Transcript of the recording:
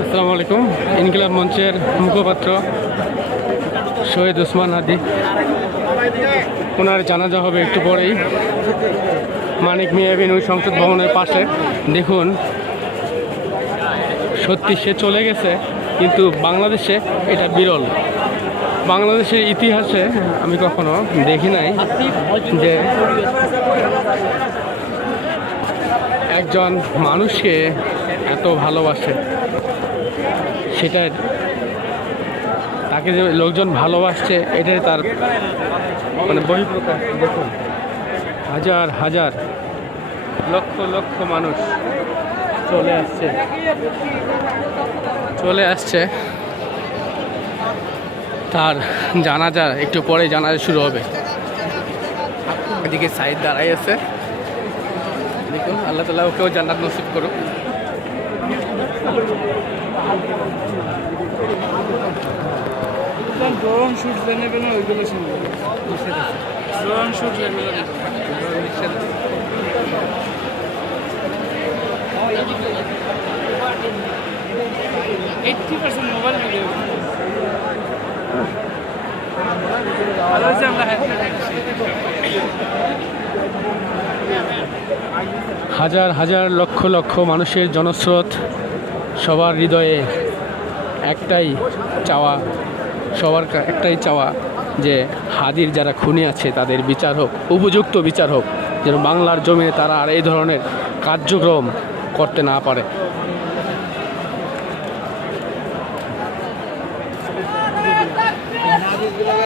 আসসালামু আলাইকুম। ইনকিলাব মঞ্চের মুখপাত্র শহীদ ওসমান আদি ওনার জানাজা হবে একটু পরেই। মানিক মিয়া ওই সংসদ ভবনের পাশে। দেখুন, সত্যি সে চলে গেছে, কিন্তু বাংলাদেশে এটা বিরল। বাংলাদেশের ইতিহাসে আমি কখনো দেখি নাই যে একজন মানুষকে এত ভালোবাসে। সেটা তাকে যে লোকজন ভালোবাসছে, এটাই তার মানে বহিঃপ্রকাশ। দেখুন, হাজার হাজার, লক্ষ লক্ষ মানুষ চলে আসছে। চলে আসছে। তার জানাজা একটু পরে জানাজা শুরু হবে। এদিকে সাইড দাঁড়াই আছে। দেখুন আল্লাহ তালা ওকেও জান্নাত নসিব করুক। ড্রোন শুট নেবে না ওইগুলো শুনবে। ড্রোন শুট নেবে না এইটটি পার্সেন্ট মোবাইল ভিডিও হাজার হাজার লক্ষ লক্ষ মানুষের জনস্রোত সবার হৃদয়ে একটাই চাওয়া, সবার একটাই চাওয়া যে হাদির যারা খুনি আছে তাদের বিচার হোক, উপযুক্ত বিচার হোক, যেন বাংলার জমিনে তারা আর এই ধরনের কার্যক্রম করতে না পারে।